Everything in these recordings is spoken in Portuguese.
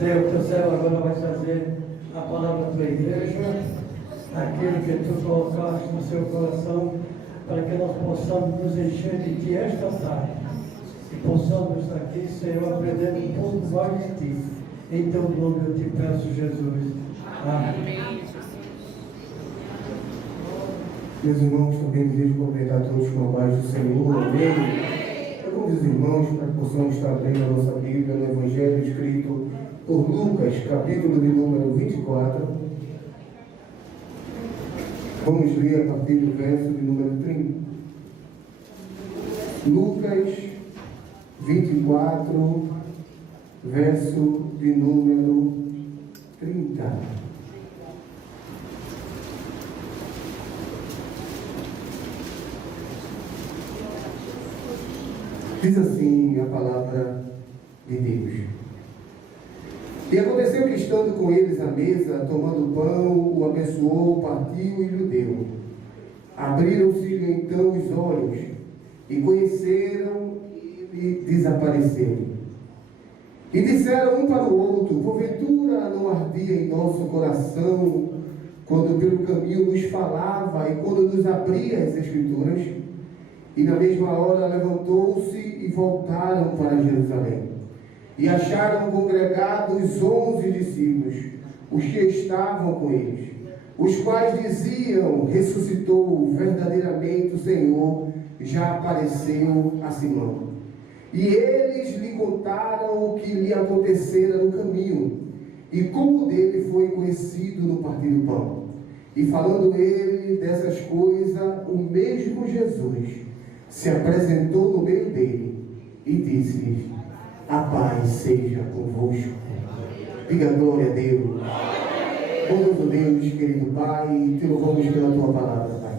Senhor, o teu servo agora vai fazer a palavra da tua igreja, aquilo que tu colocaste no seu coração, para que nós possamos nos encher de ti esta tarde. E possamos aqui, Senhor, aprender um pouco mais de ti. Em teu nome eu te peço, Jesus. Amém. Meus irmãos, também desejo cumprimentar todos com a paz do Senhor. Amém. Eu convido os irmãos para que possamos estar abrindo a nossa Bíblia no Evangelho escrito por Lucas, capítulo de número 24. Vamos ler a partir do verso de número 30. Lucas 24, verso de número 30. Diz assim a palavra de Deus. E aconteceu que, estando com eles à mesa, tomando o pão, o abençoou, partiu e lhe deu. Abriram-se-lhe então os olhos, e conheceram e desapareceram. E disseram um para o outro: porventura não ardia em nosso coração, quando pelo caminho nos falava e quando nos abria as Escrituras? E na mesma hora levantou-se e voltaram para Jerusalém. E acharam congregados 11 discípulos, os que estavam com eles, os quais diziam: ressuscitou verdadeiramente o Senhor, já apareceu a Simão. E eles lhe contaram o que lhe acontecera no caminho, e como dele foi conhecido no partir do pão. E falando ele dessas coisas, o mesmo Jesus se apresentou no meio dele e disse-lhes: a paz seja convosco. Diga glória a Deus. Bondoso Deus, querido Pai, te louvamos pela tua palavra, Pai.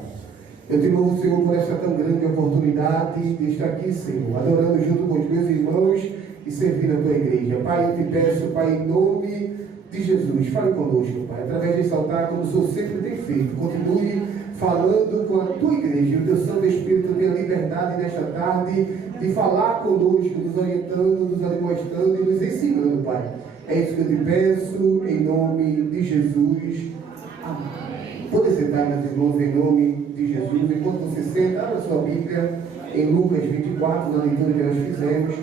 Eu te louvo, Senhor, por esta tão grande oportunidade de estar aqui, Senhor, adorando junto com os meus irmãos e servindo a tua igreja. Pai, eu te peço, Pai, em nome de Jesus, fale conosco, Pai, através de exaltar como o Senhor sempre tem feito. Continue falando com a tua igreja, o teu Santo Espírito tenha liberdade nesta tarde de falar conosco, nos orientando, nos admoestando e nos ensinando, Pai. É isso que eu te peço, em nome de Jesus. Amém. Pode sentar, meus irmãos, em nome de Jesus. Enquanto você senta, abra sua Bíblia em Lucas 24, na leitura que nós fizemos.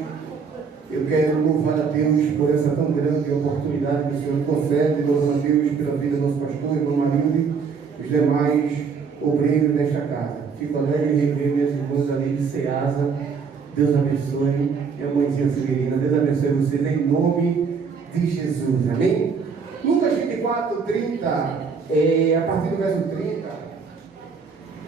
Eu quero louvar a Deus por essa tão grande oportunidade que o Senhor concede. Louvo a Deus pela vida do nosso pastor, irmão Marilde, os demais obreiros desta casa. Fico alegre em rever minhas irmãs ali de Ceasa. Deus abençoe. Minha mãezinha Severina, Deus abençoe vocês em nome de Jesus. Amém? Lucas 24, 30, a partir do verso 30.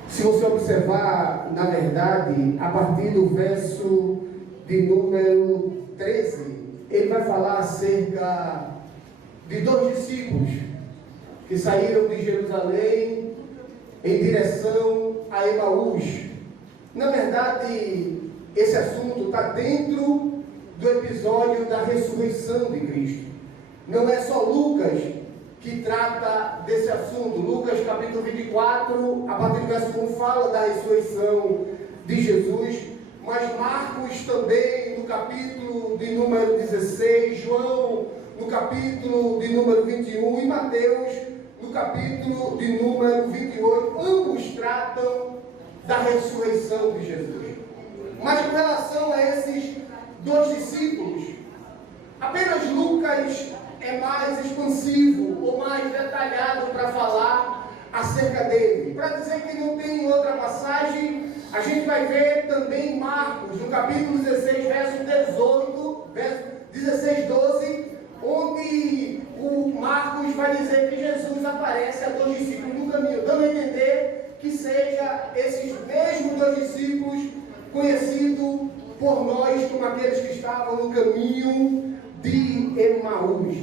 Se você observar, na verdade, a partir do verso de número 13, ele vai falar acerca de 2 discípulos que saíram de Jerusalém em direção a Emaús. Na verdade, esse assunto está dentro do episódio da ressurreição de Cristo. Não é só Lucas que trata desse assunto. Lucas capítulo 24, a partir do verso 1, fala da ressurreição de Jesus, mas Marcos também, no capítulo de número 16, João no capítulo de número 21 e Mateus no capítulo de número 28, ambos tratam da ressurreição de Jesus. Mas com relação a esses 2 discípulos, apenas Lucas é mais expansivo ou mais detalhado para falar acerca dele. Para dizer que não tem outra passagem, a gente vai ver também Marcos, no capítulo 16, verso 18, verso 16, 12, onde o Marcos vai dizer que Jesus aparece a 2 discípulos no caminho, dando a entender que seja esses mesmos 2 discípulos conhecidos por nós como aqueles que estavam no caminho de Emaús.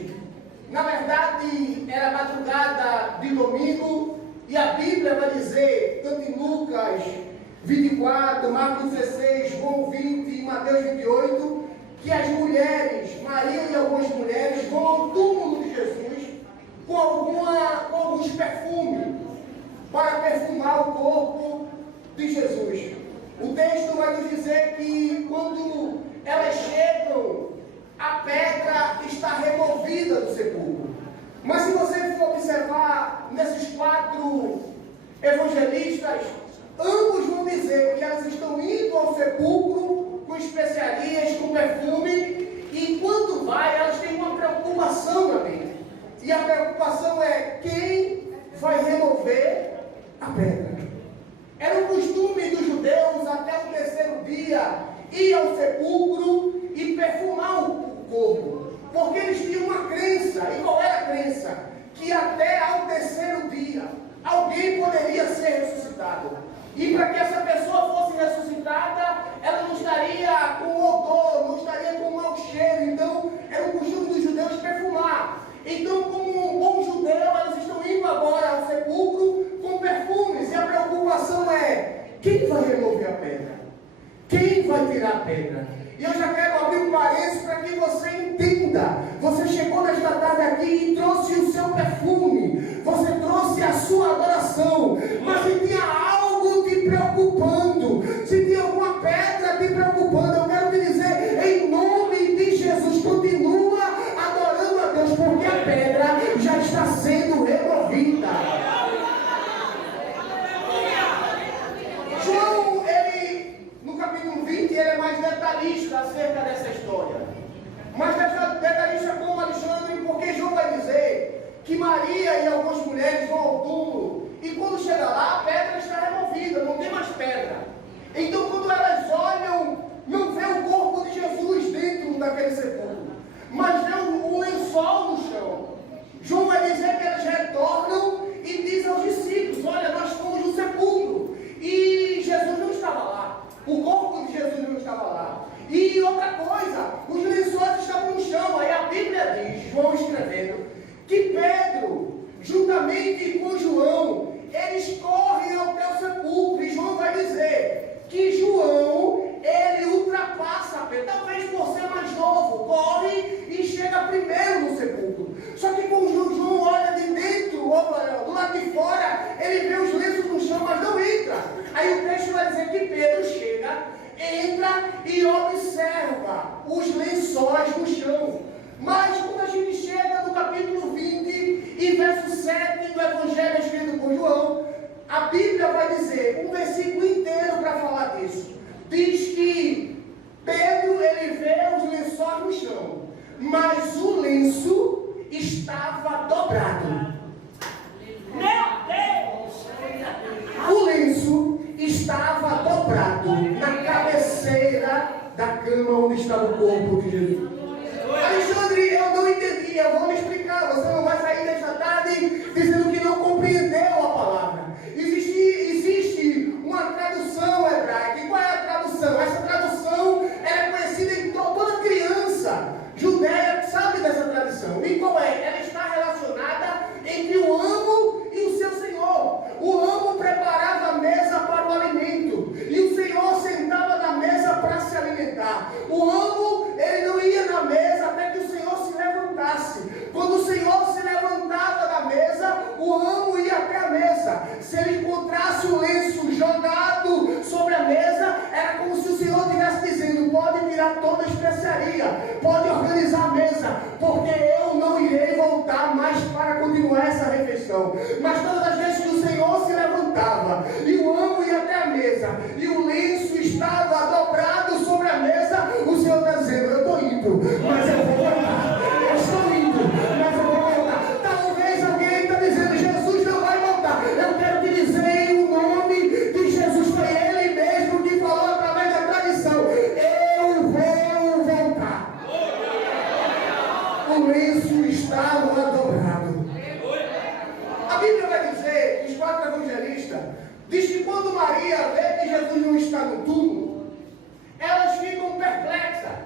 Na verdade, era madrugada de domingo, e a Bíblia vai dizer, tanto em Lucas 24, Marcos 16, João 20 e Mateus 28, que as mulheres, Maria e algumas mulheres, vão ao túmulo de Jesus com alguns perfumes para perfumar o corpo de Jesus. O texto vai nos dizer que quando elas chegam a pedra está removida do sepulcro. Mas se você for observar nesses 4 evangelistas, ambos vão dizer que elas estão indo ao sepulcro com especiarias, com perfume, e quando vai, elas têm uma preocupação na mente. E a preocupação é quem vai remover a pedra. Era o costume dos judeus, até o 3º dia, ir ao sepulcro e perfumar o corpo. Porque eles tinham uma crença. E qual era a crença? Que até ao 3º dia, alguém poderia ser ressuscitado. E para que essa pessoa fosse ressuscitada, ela não estaria com odor, não estaria com mau cheiro. Então, era o costume dos judeus perfumar. Então, como um bom judeu, elas estão indo agora ao sepulcro com perfumes. E a preocupação é, quem vai remover a pedra? Quem vai tirar a pedra? E eu já quero abrir um parênteses para que você entenda. Você chegou nesta tarde aqui e trouxe o seu perfume. Você trouxe a sua adoração. Mas se tinha algo te preocupando, se tinha alguma pedra te preocupando, eu quero te dizer, em nome de Jesus, continua adorando a Deus, porque a pedra já está sendo removida. João, ele, no capítulo 20, ele é mais detalhista acerca dessa história. Mais detalhista como Alexandre, porque João vai dizer que Maria e algumas mulheres vão ao túmulo, e quando chega lá, a pedra está removida, não tem mais pedra. Então, quando elas olham, não vê o corpo de Jesus dentro daquele sepulcro, mas vê o lençol no chão. João vai dizer que elas retornam e diz aos discípulos, olha, nós fomos no sepulcro e Jesus não estava lá, o corpo de Jesus não estava lá. E outra coisa, os lençóis estavam no chão. Aí a Bíblia diz, João escrevendo, que Pedro, juntamente com João, eles correm até o sepulcro. E João vai dizer que João, ele ultrapassa Pedro. Talvez por ser mais novo, corre e chega primeiro no sepulcro. Só que quando João olha de dentro, do lado de fora, ele vê os lenços no chão, mas não entra. Aí o texto vai dizer que Pedro chega, entra e observa os lençóis no chão. Mas quando a gente chega no capítulo 20 e verso 7 do Evangelho escrito por João, a Bíblia vai dizer um versículo inteiro para falar disso. Diz que Pedro, ele vê os lençóis no chão, mas o lenço estava dobrado. Meu Deus! O lenço estava dobrado na cabeceira da cama onde estava o corpo de Jesus. Alexandre, eu não entendi, eu vou me explicar. Você não vai sair desta tarde dizendo que não compreendeu a palavra. Existe uma tradução hebraica. E qual é a tradução? Essa tradução é conhecida em toda criança judeia sabe dessa tradição. E qual é? Ela está relacionada entre o amo e o seu senhor. O amo preparava a mesa para o alimento e o senhor sentava na mesa para se alimentar. O amo, ele não ia na mesa até que o senhor se levantasse. Quando o senhor se levantava da mesa, o amo ia até a mesa. Se ele encontrasse o lenço jogado sobre a mesa, era como se o senhor estivesse dizendo: pode tirar toda a especiaria, pode organizar a mesa, porque eu não irei voltar mais para continuar essa refeição. Mas todas as vezes que o senhor se levantava e o amo ia até a mesa e o lenço estava dobrado sobre a mesa, o senhor está dizendo: eu estou indo, mas eu vou voltar. Eu estou indo, mas eu vou voltar. Talvez alguém está dizendo: Jesus não vai voltar. Eu quero te dizer, em o nome de Jesus, foi ele mesmo que falou através da tradição: eu vou voltar. O lenço estava dobrado. A Bíblia vai dizer, os 4 evangelistas, diz que quando Maria vê que Jesus não está no túmulo, elas ficam perplexas.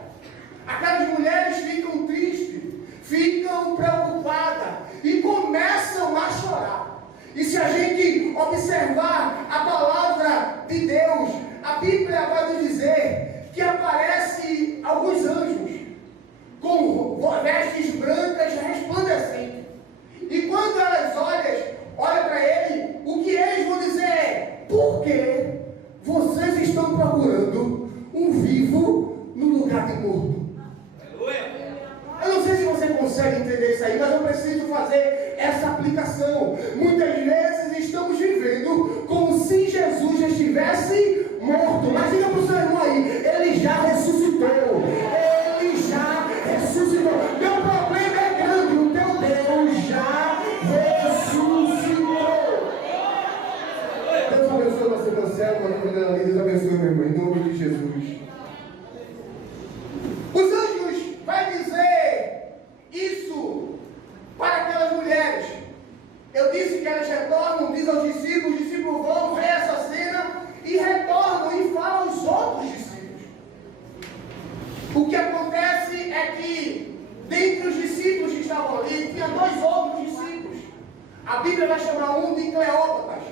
Aquelas mulheres ficam tristes, ficam preocupadas e começam a chorar. E se a gente observar a palavra de Deus, a Bíblia vai nos dizer que aparece alguns anjos com vestes brancas resplandecentes. E quando elas olham para ele, o que eles vão dizer é: por que vocês estão procurando um vivo no lugar de morto? Deus abençoe, meu irmão, em nome de Jesus. Os anjos vai dizer isso para aquelas mulheres. Eu disse que elas retornam, diz aos discípulos, os discípulos vão ver essa cena e retornam e falam aos outros discípulos. O que acontece é que, dentre os discípulos que estavam ali, tinha 2 outros discípulos. A Bíblia vai chamar um de Cleópatas.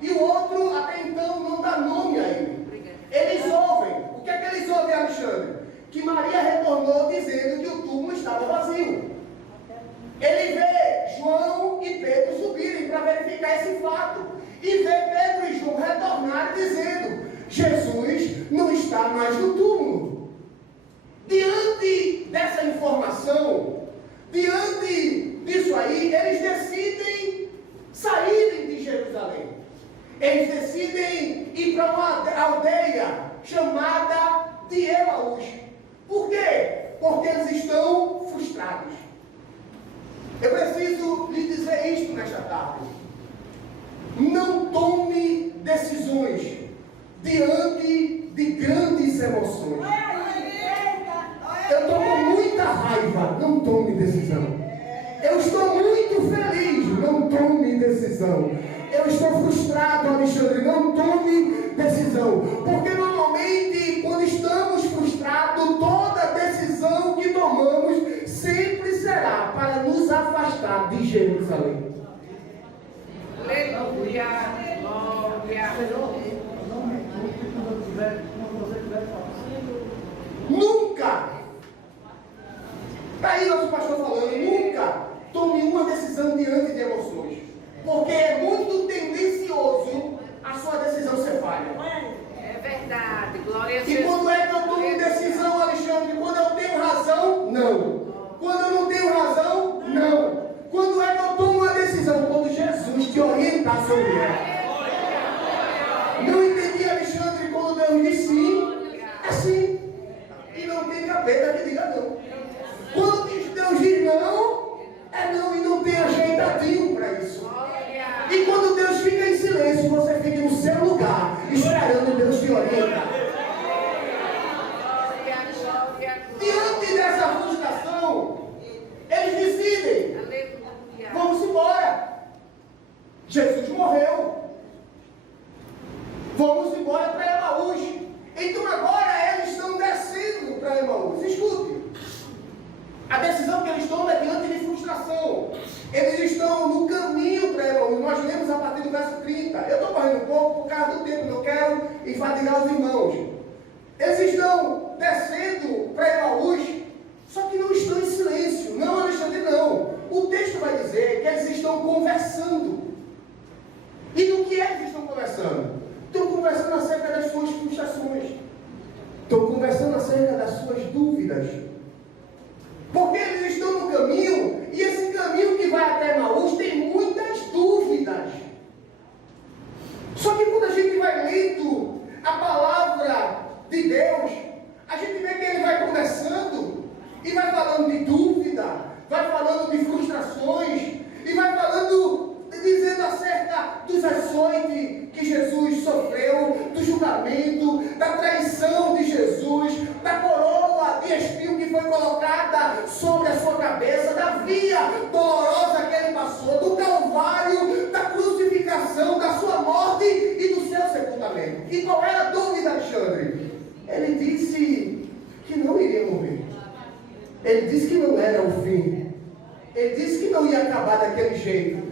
E o outro, até então, não dá nome a ele. Eles ouvem. O que é que eles ouvem, Alexandre? Que Maria retornou dizendo que o túmulo estava vazio. Ele vê João e Pedro subirem para verificar esse fato. E vê Pedro e João retornarem dizendo: Jesus não está mais no túmulo. Diante dessa informação, diante disso aí, eles decidem saírem de Jerusalém. Eles decidem ir para uma aldeia chamada de Emaús. Por quê? Porque eles estão frustrados. Eu preciso lhe dizer isto nesta tarde. Não tome decisões diante de grandes emoções. Eu estou com muita raiva, não tome decisão. Eu estou muito feliz, não tome decisão. Eu estou frustrado, Alexandre, não tome decisão. Porque normalmente, quando estamos frustrados, toda decisão que tomamos sempre será para nos afastar de Jerusalém. Aleluia, glória. Nunca! Está aí nosso pastor falando, nunca tome uma decisão diante de emoções. Porque é muito tendencioso a sua decisão ser falha. É verdade, glória a E Deus. quando é que eu tomo decisão, Alexandre? Quando eu tenho razão? Não. Quando eu não tenho razão? Não. Quando é que eu tomo uma decisão? Quando Jesus te orientar sobre ela. Não entendi, Alexandre, quando Deus diz sim, é sim. E não tem capeta que diga não. Quando Deus diz não, é não e não tem ajeitadinho para isso. E quando Deus fica em silêncio, você fica no seu lugar, esperando Deus te orientar. Diante dessa frustração, eles decidem: vamos embora. Jesus morreu. Vamos embora para Emaús. Então agora eles estão descendo para Emaús. Escute. A decisão que eles tomam é diante de frustração. Eles estão no caminho para Emaús. Nós lemos a partir do verso 30. Eu estou correndo um pouco por causa do tempo. Não quero enfadigar os irmãos. Eles estão descendo para Emaús, só que não estão em silêncio. Não, Alexandre, não. O texto vai dizer que eles estão conversando. E do que eles estão conversando? Estão conversando acerca das suas frustrações. Estão conversando acerca das suas dúvidas. Porque eles estão no caminho, e esse caminho que vai até Emaús tem muitas dúvidas. Só que quando a gente vai lendo a palavra de Deus, a gente vê que ele vai conversando e vai falando de dúvida, vai falando de frustrações, e vai falando, dizendo acerca dos açoites que Jesus sofreu, do julgamento, da traição de Jesus, da coroa de espinho que foi colocada sobre a sua cabeça, da via dolorosa que ele passou, do calvário, da crucificação, da sua morte e do seu sepultamento. E qual era a dúvida, Alexandre? Ele disse que não iria morrer. Ele disse que não era o fim. Ele disse que não ia acabar daquele jeito.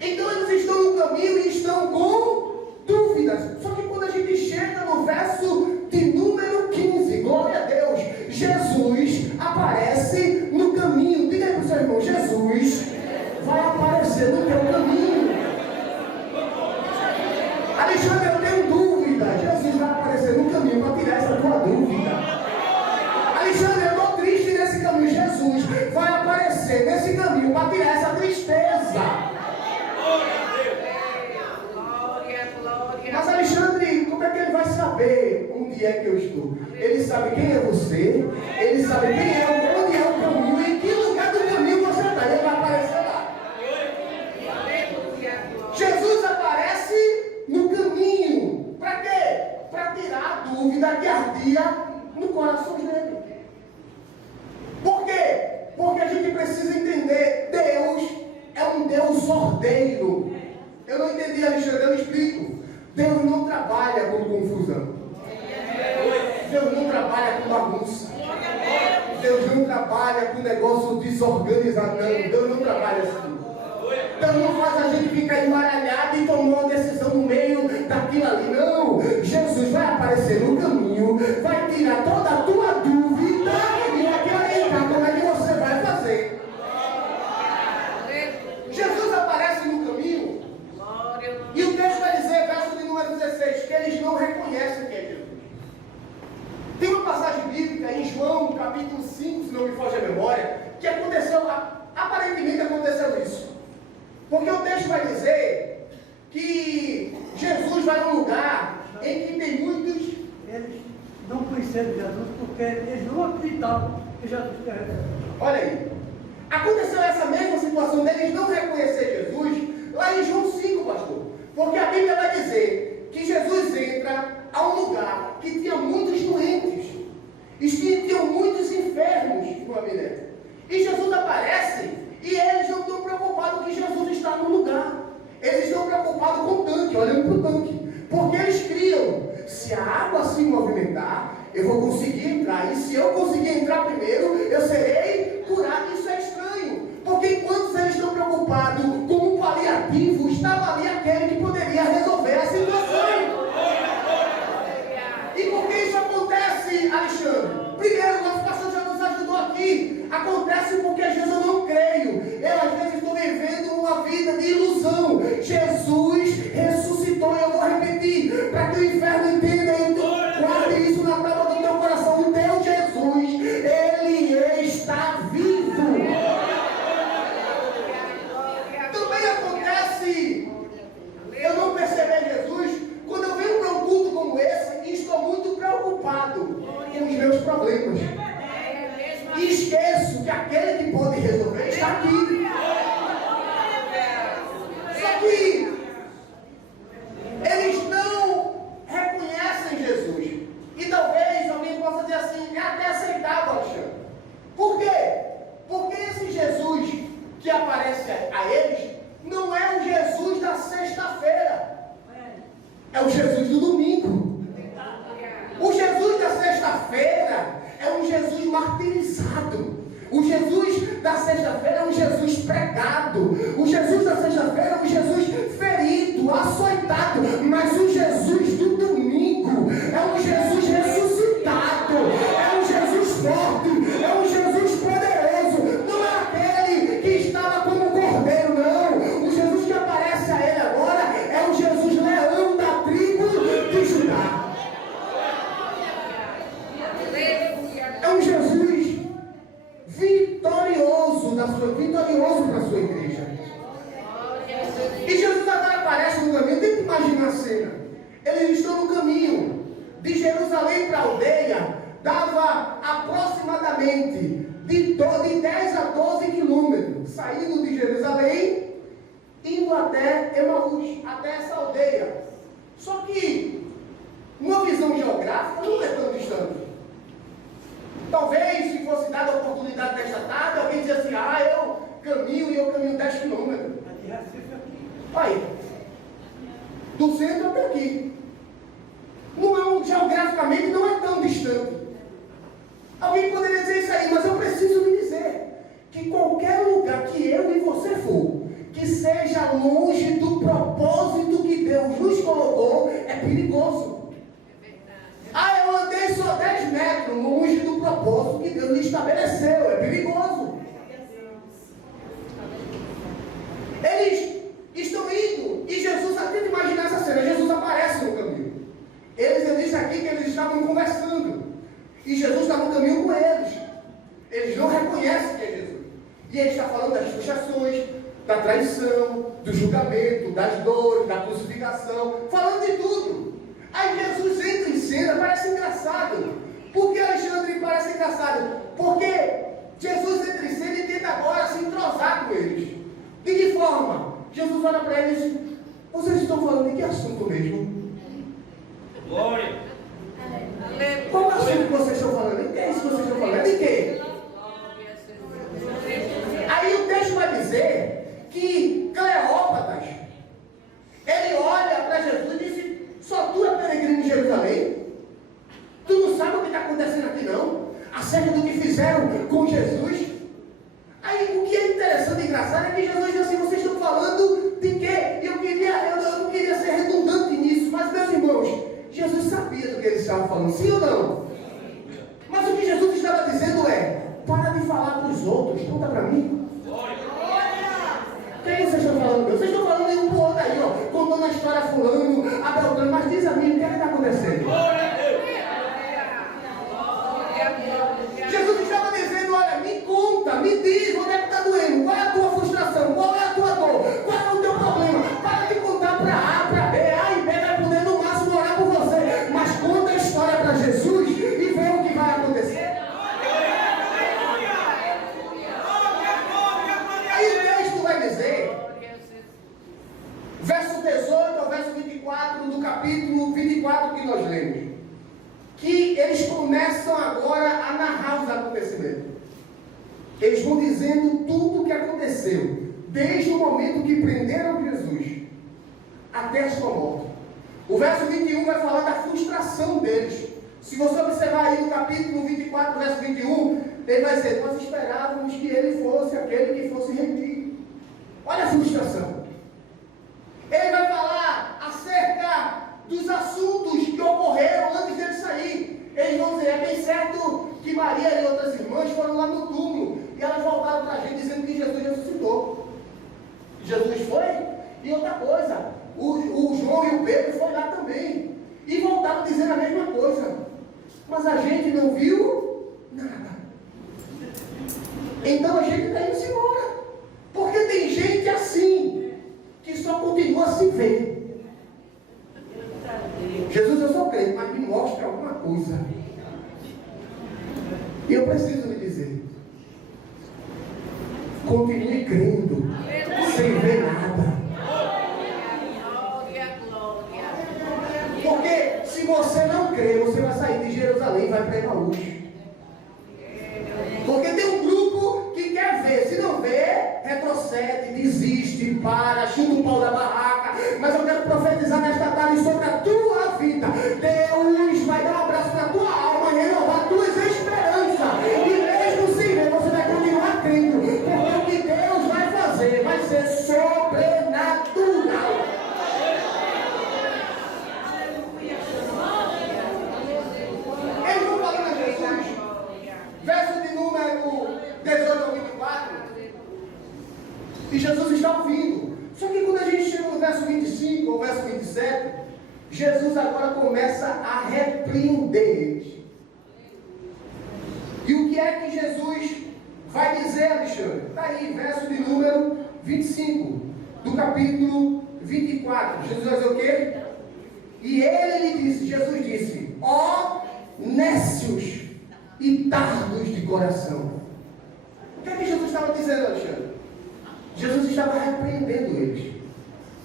Então eles estão no caminho e estão com dúvidas. Só que quando a gente chega no verso de número 15, glória a Deus, Jesus aparece no caminho. Diga aí para o seu irmão: Jesus vai aparecer no teu caminho. Alexandre, eu tenho dúvida. Jesus vai aparecer no caminho para tirar essa tua dúvida. Alexandre, eu estou triste nesse caminho. Jesus vai aparecer nesse caminho para tirar essa tristeza. Mas Alexandre, como é que ele vai saber onde é que eu estou? Ele sabe quem é você, ele sabe quem é, onde é o caminho, em que lugar do caminho você está. Ele vai aparecer lá. Jesus aparece no caminho. Para quê? Para entender, Alexandre, eu explico. Deus não trabalha com confusão. Deus não trabalha com bagunça. Deus não trabalha com negócio desorganizado, não. Deus não trabalha assim. Deus não faz a gente ficar embaralhado e tomar uma decisão no meio daquilo ali, não. Jesus vai aparecer no caminho, vai tirar toda a tua dúvida e vai te orientar como é que você vai fazer. Jesus aparece no caminho e o texto vai dizer, verso de número 16, que eles não reconhecem que é Jesus. Tem uma passagem bíblica em João, capítulo 5, se não me foge a memória, que aconteceu, aparentemente aconteceu isso. Porque o texto vai dizer que Jesus vai num lugar em que tem muitos... Eles não conheceram Jesus porque eles não acreditavam que Jesus tinha ressurreção. Olha aí. Aconteceu essa mesma situação deles não reconhecer Jesus lá em João 5, pastor. Porque a Bíblia vai dizer que Jesus entra a um lugar que tinha muitos doentes. E tinham muitos enfermos no ambiente. E Jesus aparece e eles não estão preocupados que Jesus está no lugar. Eles estão preocupados com o tanque, olhando para o tanque. Porque eles criam, se a água se movimentar, eu vou conseguir entrar. E se eu conseguir entrar primeiro, eu serei curado. Isso é estranho. Porque enquanto eles estão preocupados com um paliativo, estava ali aquele que poderia resolver a situação. E por que isso acontece, Alexandre? Primeiro, nosso pastor já nos ajudou aqui. Acontece porque às vezes eu não creio. Eu às vezes estou vivendo uma vida de ilusão. Jesus ressuscitou, e eu vou repetir, para que o inferno entenda, guarde isso na tábua do teu coração. O teu Jesus, ele está vivo. Também acontece eu não perceber Jesus quando eu venho para um culto como esse e estou muito preocupado com os meus problemas. E esqueço que aquele que pode resolver está aqui. Só que eles não reconhecem Jesus. E talvez alguém possa dizer assim, é até aceitável, Alexandre. Por quê? Porque esse Jesus que aparece a eles não é o Jesus da sexta-feira. É o Jesus do domingo. O Jesus da sexta-feira é um Jesus martirizado. O Jesus da sexta-feira é um Jesus pregado. O Jesus da sexta-feira é um Jesus ferido, açoitado. Mas o Jesus do domingo é um Jesus ressuscitado. É um Jesus forte. É um Jesus poderoso. Não é aquele que estava como cordeiro, não. O Jesus que aparece a ele agora é o Jesus leão da tribo de Judá. É um Jesus vitorioso para a sua igreja. E Jesus agora aparece no caminho. Tenta imaginar a cena. Eles estão no caminho de Jerusalém para a aldeia. Dava aproximadamente de 10 a 12 quilômetros. Saindo de Jerusalém, indo até Emaús, até essa aldeia. Só que, uma visão geográfica, não é tão distante. Talvez, se fosse dada a oportunidade desta tarde, alguém dizia assim, eu caminho 10 quilômetros. Aí, do centro até aqui. Geograficamente não é tão distante. Alguém poderia dizer isso aí, mas eu preciso lhe dizer que qualquer lugar que eu e você for, que seja longe do propósito que Deus nos colocou, é perigoso. Eu andei só 10 metros longe do propósito que Deus me estabeleceu. É perigoso. Eles estão indo e Jesus, tenta imaginar essa cena. Jesus aparece no caminho. Ele disse aqui que eles estavam conversando. E Jesus está no caminho com eles. Eles não reconhecem que é Jesus. E ele está falando das frustrações, da traição, do julgamento, das dores, da crucificação. Falando de tudo. Aí Jesus entra em cena, parece engraçado. Por que, Alexandre, parece engraçado? Porque Jesus entra em cena e tenta agora se entrosar com eles. De que forma? Jesus olha para eles e diz, vocês estão falando de que assunto mesmo? Glória! Qual assunto que vocês estão falando? De que é isso que vocês estão falando? De quê? Aí o texto vai dizer que Cleópatas, ele com Jesus. Aí o que é interessante e engraçado é que Jesus diz assim: vocês estão falando de quê? Eu não queria ser redundante nisso, mas meus irmãos, Jesus sabia do que eles estavam falando, sim ou não? Mas o que Jesus estava dizendo é: para de falar para os outros, conta para mim. Quem vocês estão falando? Vocês estão falando de um pro outro aí, ó, contando a história fulano, a Beltrano, mas diz a mim, o que é que está acontecendo? Jesus estava dizendo: olha, me conta, me diz onde é que está doendo, qual é a tua frustração, qual é a tua dor, qual é o teu problema. Para de contar para A, para B, A e B vai poder no máximo orar por você, mas conta a história para Jesus e vê o que vai acontecer. Aí o texto vai dizer, verso 18 ao verso 24 do capítulo 24 que nós lemos, que eles começam agora a narrar os acontecimentos. Eles vão dizendo tudo o que aconteceu, desde o momento que prenderam Jesus até a sua morte. O verso 21 vai falar da frustração deles. Se você observar aí no capítulo 24, verso 21, ele vai dizer: nós esperávamos que ele fosse aquele que fosse remir. Olha a frustração. Ele vai falar acerca dos assuntos que ocorreram antes dele sair. Eles vão dizer: é bem certo que Maria e outras irmãs foram lá no túmulo e elas voltaram para a gente dizendo que Jesus ressuscitou. Jesus foi? E outra coisa, o João e o Pedro foram lá também e voltaram dizendo a mesma coisa, mas a gente não viu nada. Então a gente está indo embora, porque tem gente assim que só continua a se ver. Jesus, eu sou crente, mas me mostra alguma coisa. E eu preciso lhe dizer: continue crendo, sem ver nada. Porque se você não crê, você vai sair de Jerusalém e vai para Emaús. Porque tem um grupo que quer ver, se não vê, retrocede, desiste, para, chuta o pau da barraca. Mas eu quero profetizar nesta tarde sobre a tua vida. Deus vai dar um abraço na tua alma e renovar tuas esperanças. E mesmo sem ver, você vai continuar crendo. Porque o que Deus vai fazer vai ser sobrenatural. Eles vão falando a Jesus, verso de número 18 ao 24, e Jesus está ouvindo. Só que quando a gente chega no verso 25 ou verso 27, Jesus agora começa a repreender eles. E o que é que Jesus vai dizer, Alexandre? Está aí, verso de número 25, do capítulo 24. Jesus vai dizer o quê? E ele lhe disse, Jesus disse: ó nécios e tardos de coração. O que é que Jesus estava dizendo, Alexandre? Jesus estava repreendendo eles.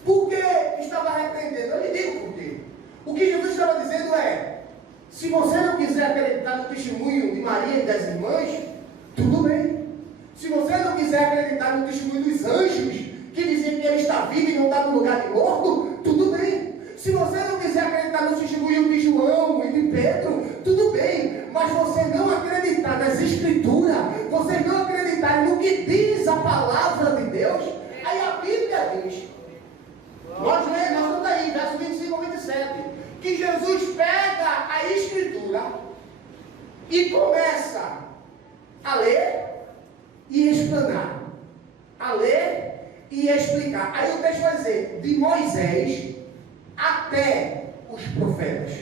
Por que estava repreendendo? Eu lhe digo por quê. O que Jesus estava dizendo é: se você não quiser acreditar no testemunho de Maria e das irmãs, tudo bem. Se você não quiser acreditar no testemunho dos anjos, que dizem que ele está vivo e não está no lugar de morto, tudo bem. Se você não quiser acreditar no testemunho de João e de Pedro, tudo bem. Mas você não acreditar nas Escrituras, você não acreditar no que diz a palavra de Deus, aí a Bíblia diz, nós estamos aí, verso 25 ao 27, que Jesus pega a Escritura e começa a ler e explanar, a ler e explicar. Aí o texto vai dizer, de Moisés até os profetas.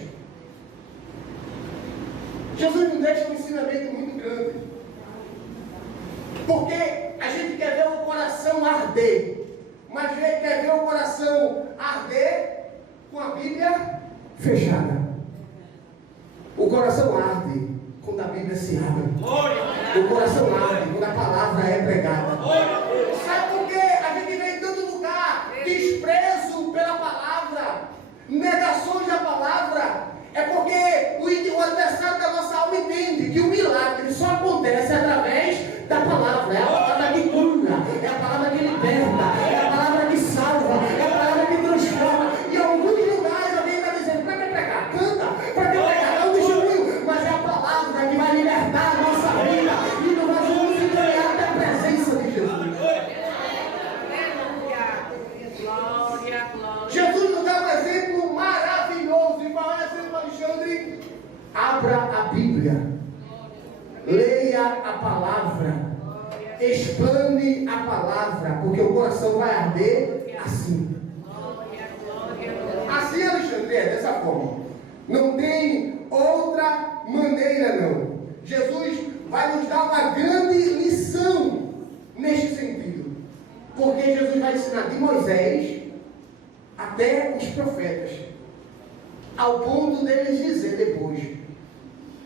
Jesus nos deixa um ensinamento muito grande, porque a gente quer ver o coração arder, mas a gente quer ver o coração arder com a Bíblia fechada. O coração arde quando a Bíblia se abre. O coração arde quando a palavra é pregada. Sabe por quê? A gente vem em tanto lugar desprezo pela palavra, negações da palavra. É porque o adversário da nossa alma entende que o milagre só acontece através da palavra. É a palavra que cura, é a palavra que liberta, é a palavra que salva, é a palavra que transforma. E em alguns lugares alguém está dizendo: para que pregar? Canta, para que pregar? É um testemunho, mas é a palavra que vai libertar a nossa vida e não vai Abra a Bíblia, leia a palavra, explane a palavra, porque o coração vai arder assim. Assim, Alexandre, é dessa forma. Não tem outra maneira, não. Jesus vai nos dar uma grande lição neste sentido. Porque Jesus vai ensinar de Moisés até os profetas, ao ponto deles dizer depois.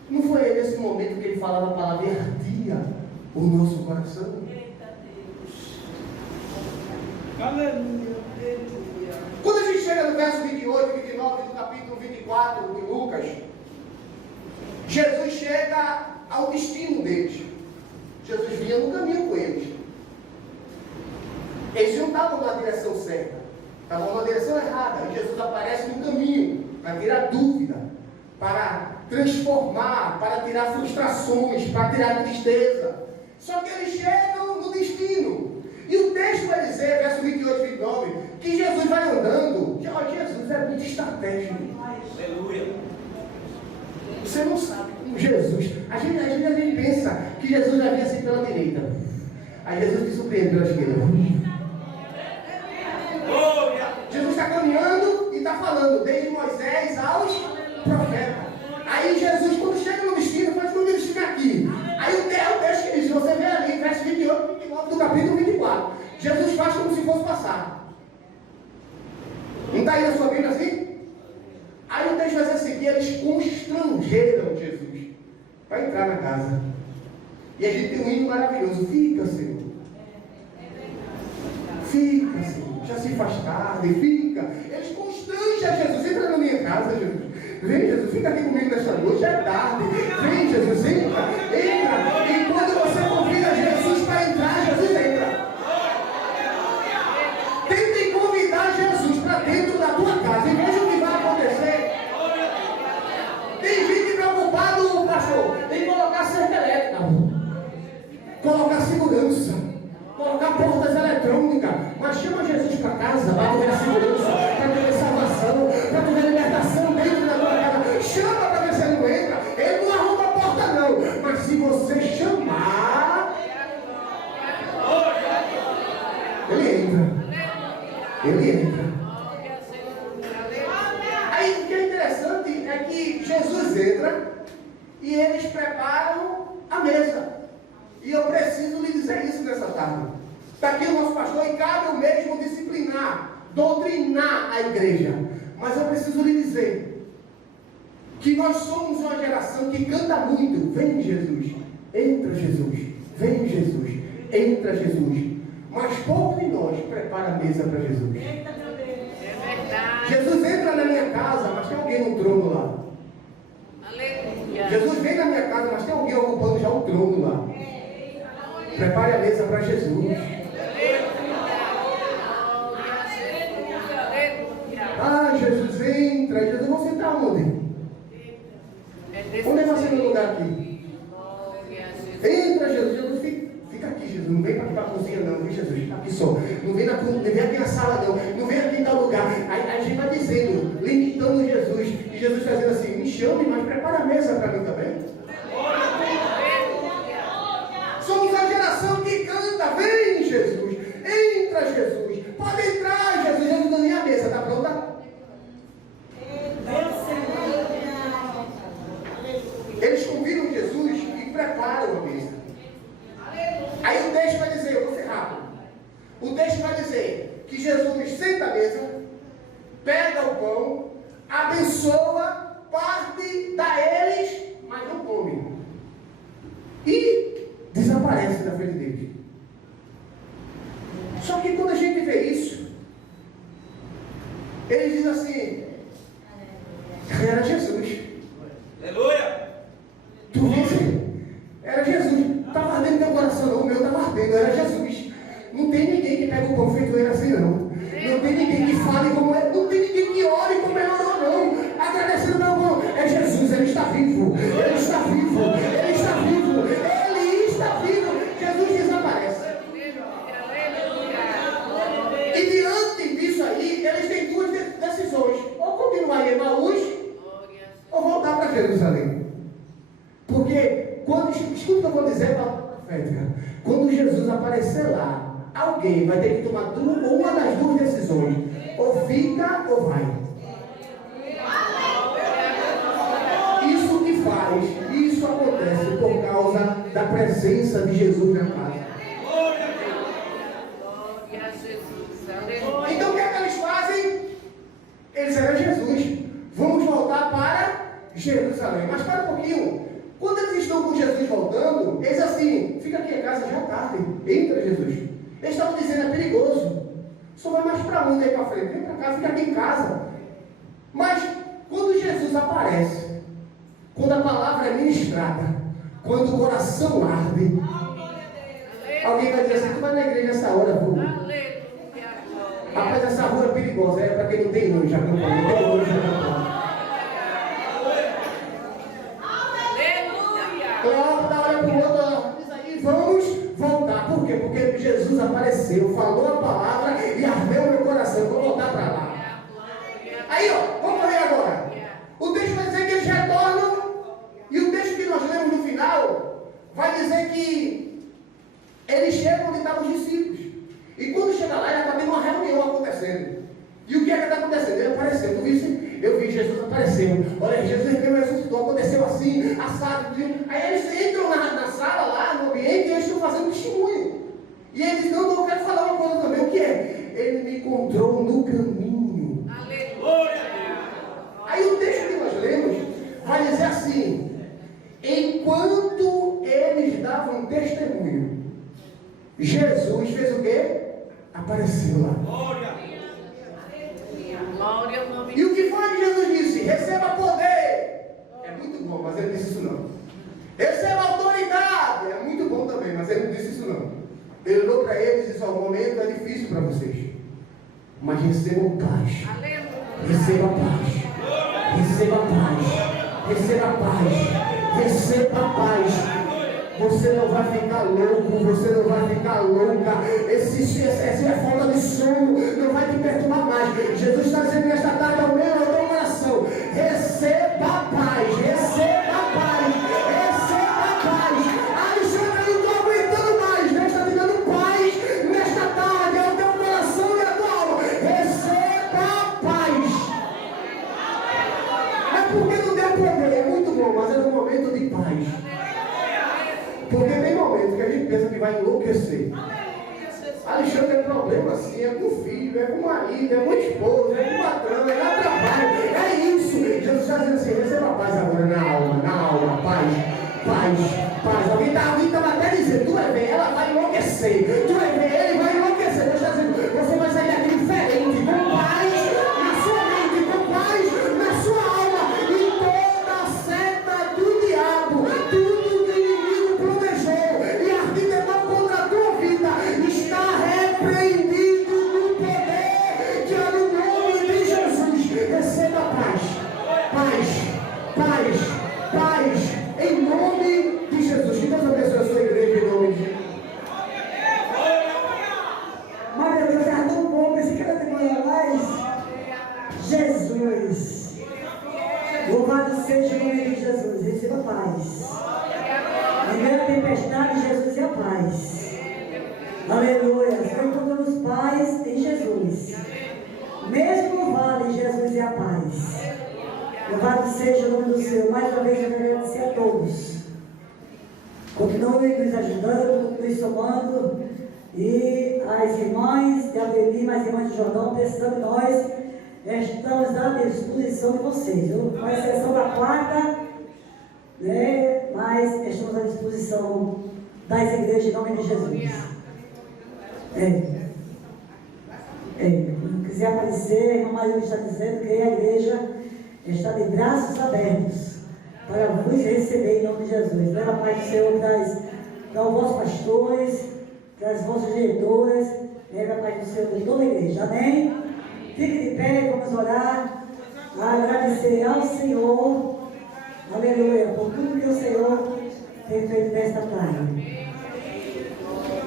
Não foi nesse momento que ele falava a palavra e ardia o nosso coração? Eita Deus. Aleluia. Quando a gente chega no verso 28 e 29 do capítulo 24 de Lucas, Jesus chega ao destino deles. Jesus vinha no caminho com eles. Eles não estavam na direção certa, estavam na direção errada. E Jesus aparece no caminho para tirar dúvida, para transformar, para tirar frustrações, para tirar tristeza. Só que eles chegam no destino. E o texto vai dizer, verso 28 e 29, que Jesus vai andando. Jesus é muito estratégico. Aleluia. Você não sabe como Jesus. A gente pensa que Jesus já vinha assim pela direita. Aí Jesus te surpreende pela esquerda. Glória. Jesus está caminhando e está falando, desde Moisés aos profetas. Aí Jesus, quando chega no destino, faz como ele chega aqui. Aí o texto que diz, você vê ali, verso 28 e 29 do capítulo 24. Jesus faz como se fosse passar. Não está aí na sua Bíblia assim? Aí o texto vai dizer assim, que eles constrangeram Jesus para entrar na casa. E a gente tem um hino maravilhoso. Fica, Senhor. Fica, Senhor. Já se faz tarde, fica. Eles constrangem Jesus. Entra na minha casa, Jesus. Vem, Jesus, fica aqui comigo nesta noite. Já é tarde. Vem, Jesus, entra. Entra. E quando você convida Jesus para entrar, Jesus entra. Tentem convidar Jesus para dentro da tua casa. E veja o que vai acontecer. Tem gente preocupada, pastor, em colocar cerca elétrica, colocar segurança, colocar portas eletrônicas. Mas chama Jesus para casa, para ter segurança, para ter salvação, para ter libertação dentro da tua casa. Chama para ver se ele não entra. Ele não arruma a porta, não. Mas se você chamar, ele entra. Ele entra. Aí o que é interessante é que Jesus entra e eles preparam a mesa. E eu preciso lhe dizer isso nessa tarde. Está aqui o nosso pastor e cabe o mesmo disciplinar, doutrinar a igreja. Mas eu preciso lhe dizer que nós somos uma geração que canta muito. Vem Jesus, entra Jesus, vem Jesus, entra Jesus. Mas pouco de nós prepara a mesa para Jesus. Eita meu Deus. É verdade. Jesus entra na minha casa, mas tem alguém no trono lá. Aleluia. Jesus vem na minha casa, mas tem alguém ocupando já o trono lá. Prepare a mesa para Jesus. Ah, Jesus entra. Jesus, você está onde? Onde é você no lugar aqui? Entra, Jesus. Jesus, fica aqui, Jesus. Não vem para a cozinha, não, viu, Jesus? Fica aqui só. Não vem aqui na sala, não. Não vem aqui em tal lugar. Aí a gente vai dizendo, limitando Jesus. E Jesus está dizendo assim: me chame, mas prepara a mesa para mim também. Somos a geração que canta. Vem, Jesus. Entra, Jesus. Pode entrar, Jesus. Jesus, não, e a mesa está pronta? Eles convidam Jesus e preparam a mesa. Aí o texto vai dizer, eu vou ser rápido. O texto vai dizer que Jesus senta à mesa, pega o pão, abençoa, parte, dá a eles, mas não come. E desaparece da frente deles. Só que quando a gente vê isso, eles dizem assim: era Jesus. Aleluia. Tu viste? Era Jesus. Estava ardendo teu coração, não. O meu estava ardendo. Era Jesus. Não tem ninguém que pega o pão feito ele assim, não. Não tem ninguém que fale como é. Não tem ninguém que ore como ele orou, não. Agradecendo meu pão. É Jesus. Ele está vivo. Ele está vivo. Ele está vivo. Ele está vivo. Jesus desaparece. E diante disso aí, eles têm duas decisões: ou continuar em Emaús, ou voltar para Jerusalém. profética. Quando Jesus aparecer lá, alguém vai ter que tomar uma das duas decisões: ou fica ou vai. Isso que faz, isso acontece por causa da presença de Jesus na casa. Glória a Jesus. Aleluia. Então o que é que eles fazem? Eles eram Jesus. Vamos voltar para Jerusalém. Mas para um pouquinho. Quando eles estão com Jesus voltando, eles assim, fica aqui em casa, já é tarde. Entra, Jesus. Eles estavam dizendo, é perigoso. Só vai mais para onde aí para frente? Vem para cá, fica aqui em casa. Mas quando Jesus aparece, quando a palavra é ministrada, quando o coração arde, alguém vai dizer assim, tu vai na igreja essa hora, vou. Aleluia. Rapaz, essa rua é perigosa, é para quem não tem anjo, não tem anjo, Cláudio dá olha para o outro, diz aí, vamos voltar. Por quê? Porque Jesus apareceu, falou a palavra e ardeu meu coração. Vou voltar para lá. Aí, ó, vamos ler agora. O texto vai dizer que eles retornam, e o texto que nós lemos no final vai dizer que eles chegam onde estavam os discípulos. E quando chega lá, já está vendo uma reunião acontecendo. E o que é que está acontecendo? Ele apareceu, tu viste? Eu vi, Jesus apareceu. Olha, Jesus ressuscitou, aconteceu assim, assado. Aí eles entram na sala lá, no ambiente, e eles estão fazendo testemunho. E eles dizem, não, eu quero falar uma coisa também. O que é? Ele me encontrou no caminho. Aleluia. Aí o texto que nós lemos vai dizer assim: enquanto eles davam testemunho, Jesus fez o quê? Apareceu lá. Glória ao nome E o que foi que Jesus disse? Receba poder. É muito bom, mas ele não disse isso não. Receba autoridade. É muito bom também, mas ele não disse isso não. Ele olhou para eles e disse, o momento é difícil para vocês, mas recebam paz. Receba paz. Receba paz. Receba paz. Receba paz. Você não vai ficar louco, você não vai ficar louca. Essa falta de sono não vai te perturbar mais. Jesus está dizendo nesta tarde ao meu coração: receba paz, receba paz, receba paz. Alexandre, eu não estou aguentando mais. Deus está te dando paz nesta tarde ao teu coração e à tua alma. Receba paz. É porque não deu poder, é muito bom, mas é um momento de paz. Porque tem momentos que a gente pensa que vai enlouquecer. Alexandre é problema assim, é com o filho, é com o marido, é com a esposa, é com o patrão, é no trabalho, é isso. Jesus está dizendo assim, receba paz agora na alma, paz, paz, paz. Alguém estava até dizendo, tu vai ver, ela vai enlouquecer, tu vai ver, ele vai enlouquecer. Deus está dizendo, você vai sair daqui diferente, com paz na sua mente, com paz na sua alma, e toda a seta do diabo, tudo repreendido no poder que é no nome de Jesus. Receba paz, paz, paz, paz, em nome de Jesus. Que Deus abençoe a sua igreja em nome de Jesus. Mas Deus está tão bom, esse cara demora mais. Jesus, louvado seja o nome de Jesus. Receba paz. Em meio à tempestade, Jesus é a paz. Aleluia. Nós encontramos paz em Jesus. Mesmo no vale, Jesus é a paz. Louvado seja o nome do Senhor. Mais uma vez eu quero agradecer a todos. Continue nos ajudando, nos somando. E as irmãs de Avelino, as irmãs de Jordão, precisando de nós, estamos à disposição de vocês. Com a exceção da quarta, né? Mas estamos à disposição das igrejas em nome de Jesus. Quando quiser aparecer, a irmã Maria está dizendo que a igreja está de braços abertos para vos receber em nome de Jesus. Leva a paz do Senhor para os vossos pastores, para as vossas diretoras. Leva a paz do Senhor de toda a igreja. Amém? Fique de pé, vamos orar. Agradecer ao Senhor, aleluia, por tudo que o Senhor tem feito nesta tarde.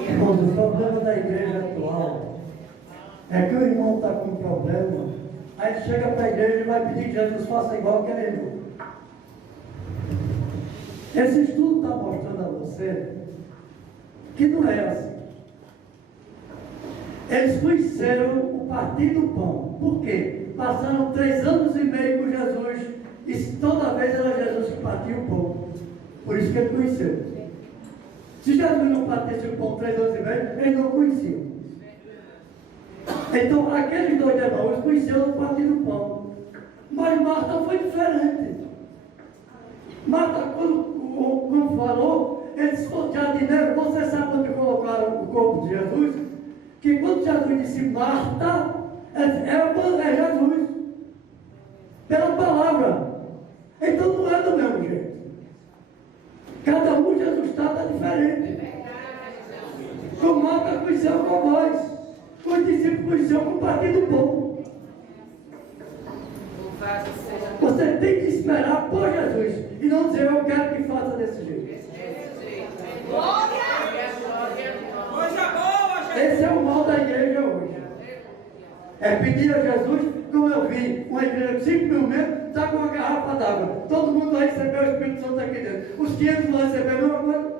Irmãos, o problema da igreja atual é que o irmão está com um problema, aí chega para a igreja e vai pedir que Jesus faça igual que ele. Esse estudo está mostrando a você que não é assim. Eles conheceram o partir do pão. Por quê? Passaram 3 anos e meio com Jesus e toda vez era Jesus que partia o pão. Por isso que ele conheceu. Se Jesus não partisse o pão 3 anos e meio, eles não conheciam. Então, aqueles 2 irmãos conheceram o partir do pão. Mas Marta foi diferente. Marta, quando falou, eles falaram dinheiro. Você sabe onde colocaram o corpo de Jesus? Que quando Jesus disse Marta, é Jesus. Pela palavra. Então não é do mesmo jeito. Cada um Jesus está diferente. Com Marta conheceu com nós. Os discípulos conheceram com o partir do pão. Você tem que esperar por Jesus e não dizer eu quero que faça desse jeito. Esse é o mal da igreja hoje. É pedir a Jesus, como eu vi, uma igreja de 5 mil membros, está com uma garrafa d'água. Todo mundo vai receber o Espírito Santo aqui dentro. Os 500 vão receber a mesma coisa.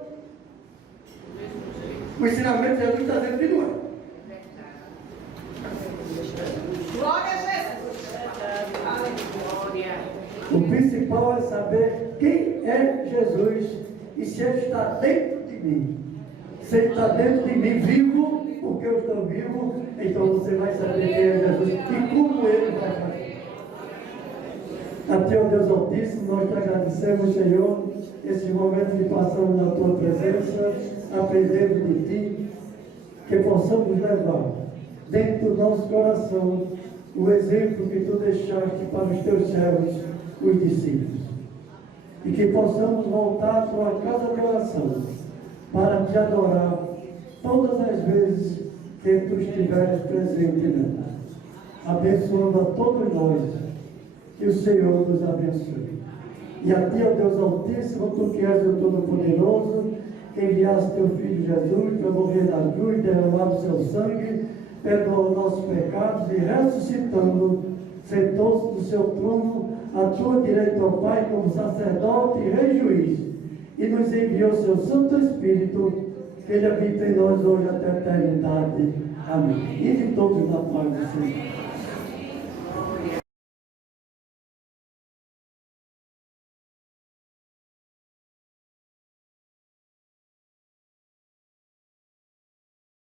O ensinamento de Jesus está dizendo que não é. Glória a Jesus. O principal é saber quem é Jesus e se ele está dentro de mim. Se ele está dentro de mim, vivo, porque eu estou vivo, então você vai saber quem é Jesus e como ele vai fazer. A Ti, ó Deus Altíssimo, nós te agradecemos, Senhor, esse momento que passamos na Tua presença, aprendendo de Ti, que possamos levar dentro do nosso coração o exemplo que Tu deixaste para os Teus servos, os discípulos. E que possamos voltar à Tua casa de oração para Te adorar todas as vezes que Tu estiveres presente nela. Abençoando a todos nós, que o Senhor nos abençoe. E a Ti, ó Deus Altíssimo, Tu que és o Todo-Poderoso, que enviaste Teu Filho Jesus para morrer na cruz, derramar o Seu sangue, perdoar os nossos pecados e ressuscitando, sentou-se do Seu trono, à Tua direita, ó Pai, como sacerdote e rei juiz, e nos enviou o Seu Santo Espírito, que Ele habita em nós hoje até a eternidade. Amém. E de todos na paz do Senhor.